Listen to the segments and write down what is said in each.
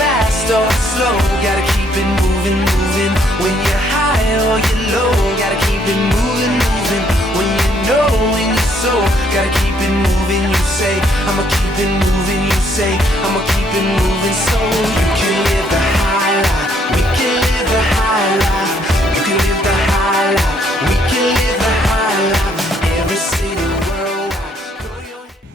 fast or slow, gotta keep it moving, moving. When you're high or you're low, gotta keep it moving, moving. When you know in your soul, gotta keep it moving. You say, I'ma keep it moving. You say, I'ma keep it moving. So you can live the high life. We can live the high life. You can live the high life. We can live the high life. Every city worldwide.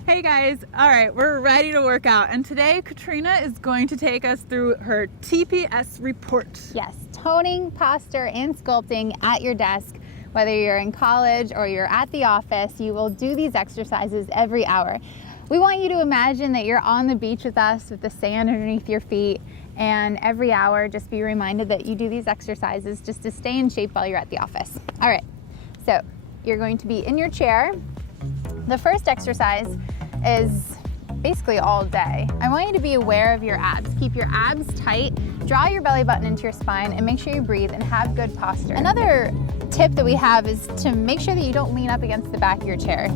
Hey guys, all right, we're ready to work out, and today Katrina is going to take us through her TPS report. Yes, toning, posture, and sculpting at your desk. Whether you're in college or you're at the office, you will do these exercises every hour. We want you to imagine that you're on the beach with us with the sand underneath your feet, and every hour just be reminded that you do these exercises just to stay in shape while you're at the office. All right, so you're going to be in your chair. The first exercise is basically all day. I want you to be aware of your abs. Keep your abs tight, draw your belly button into your spine, and make sure you breathe and have good posture. Another tip that we have is to make sure that you don't lean up against the back of your chair.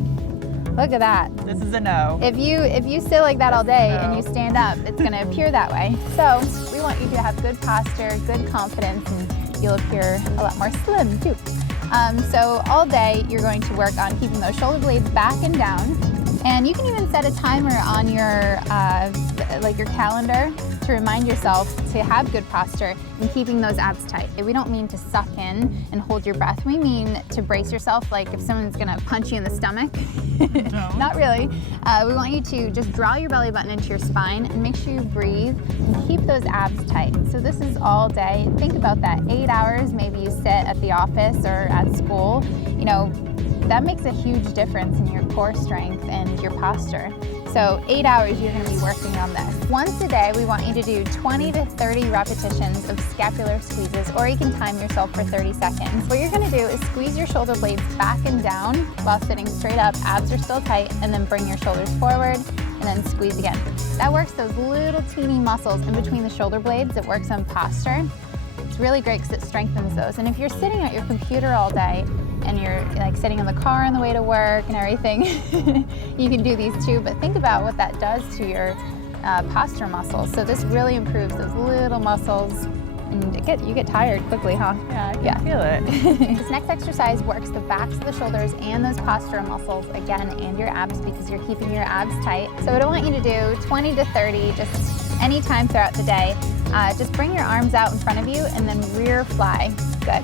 Look at that. This is a no. If you sit like that all day and you stand up, it's gonna appear that way. So we want you to have good posture, good confidence, and you'll appear a lot more slim too. So all day you're going to work on keeping those shoulder blades back and down. And you can even set a timer on your your calendar to remind yourself to have good posture and keeping those abs tight. We don't mean to suck in and hold your breath. We mean to brace yourself, like if someone's gonna punch you in the stomach. No. Not really. We want you to just draw your belly button into your spine and make sure you breathe and keep those abs tight. So this is all day. Think about that. 8 hours, maybe you sit at the office or at school. You know, that makes a huge difference in your core strength and your posture. So 8 hours you're going to be working on this. Once a day, we want you to do 20 to 30 repetitions of scapular squeezes, or you can time yourself for 30 seconds. What you're going to do is squeeze your shoulder blades back and down while sitting straight up, abs are still tight, and then bring your shoulders forward and then squeeze again. That works those little teeny muscles in between the shoulder blades. It works on posture. It's really great because it strengthens those. And if you're sitting at your computer all day, and you're like sitting in the car on the way to work and everything, you can do these too, but think about what that does to your posture muscles. So this really improves those little muscles, and you get tired quickly, huh? Yeah, I can feel it. This next exercise works the backs of the shoulders and those posture muscles again, and your abs, because you're keeping your abs tight. So what I want you to do, 20 to 30, just any time throughout the day, just bring your arms out in front of you and then rear fly. Good.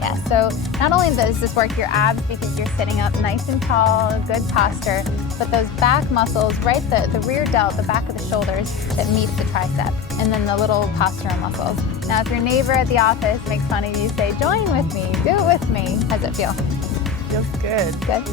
Yeah, so not only does this work your abs because you're sitting up nice and tall, good posture, but those back muscles, right, the rear delt, the back of the shoulders that meets the tricep, and then the little postural muscles. Now, if your neighbor at the office makes fun of you, say, join with me, do it with me. How's it feel? Feels good. Good.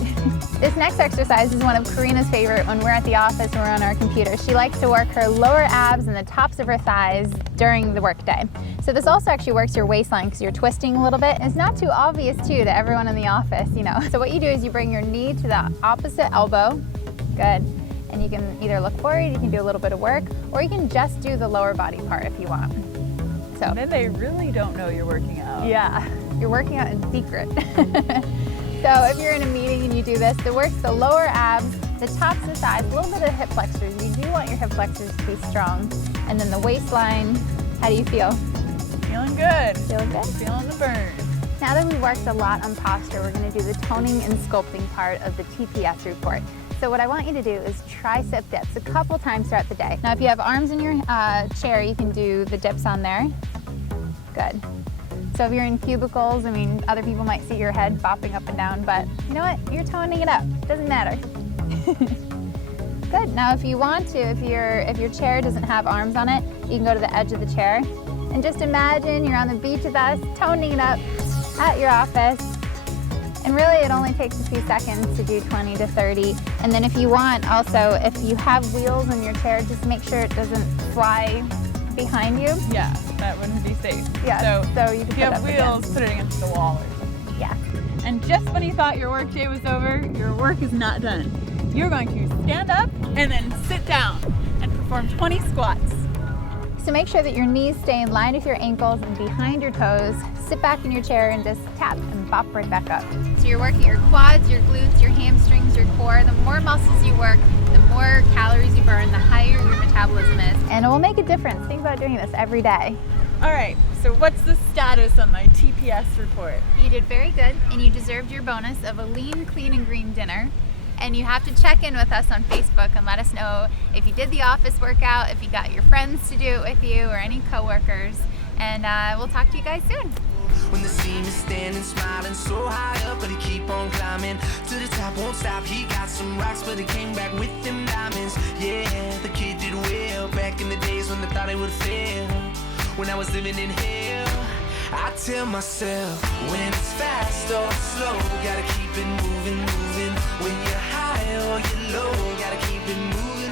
This next exercise is one of Karina's favorite when we're at the office and we're on our computer. She likes to work her lower abs and the tops of her thighs during the workday. So this also actually works your waistline because you're twisting a little bit. It's not too obvious too to everyone in the office, you know. So what you do is you bring your knee to the opposite elbow. Good. And you can either look forward, you can do a little bit of work, or you can just do the lower body part if you want. So then they really don't know you're working out. Yeah, you're working out in secret. So if you're in a meeting and you do this, it works the lower abs, the tops of the thighs, a little bit of hip flexors. You do want your hip flexors to be strong. And then the waistline, how do you feel? Feeling good. Feeling good? Feeling the burn. Now that we've worked a lot on posture, we're going to do the toning and sculpting part of the TPS report. So what I want you to do is tricep dips a couple times throughout the day. Now if you have arms in your chair, you can do the dips on there. Good. So if you're in cubicles, I mean, other people might see your head bopping up and down, but you know what? You're toning it up. Doesn't matter. Good. Now if you want to, if your chair doesn't have arms on it, you can go to the edge of the chair and just imagine you're on the beach with us, toning it up at your office. And really it only takes a few seconds to do 20 to 30. And then if you want, also, if you have wheels in your chair, just make sure it doesn't fly behind you. Yeah, that wouldn't be safe. Yeah, so you can if you have wheels, put it against the wall or something. Yeah. And just when you thought your work day was over, your work is not done. You're going to stand up and then sit down and perform 20 squats. So make sure that your knees stay in line with your ankles and behind your toes. Sit back in your chair and just tap and bop right back up. So you're working your quads, your glutes, your hamstrings, your core. The more muscles you work, the more calories you burn, the higher your metabolism is. and it will make a difference. Think about doing this every day. All right, so what's the status on my TPS report? You did very good, and you deserved your bonus of a lean, clean, and green dinner. And you have to check in with us on Facebook and let us know if you did the office workout, if you got your friends to do it with you, or any coworkers. And we'll talk to you guys soon. When the scene is standing, smiling so high up, but he keep on climbing to the top, won't stop. He got some rocks, but he came back with them diamonds. Yeah, the kid did well back in the days when they thought he would fail. When I was living in hell, I tell myself, when it's fast or slow, gotta keep it moving, moving. When you're high or you're low, gotta keep it moving.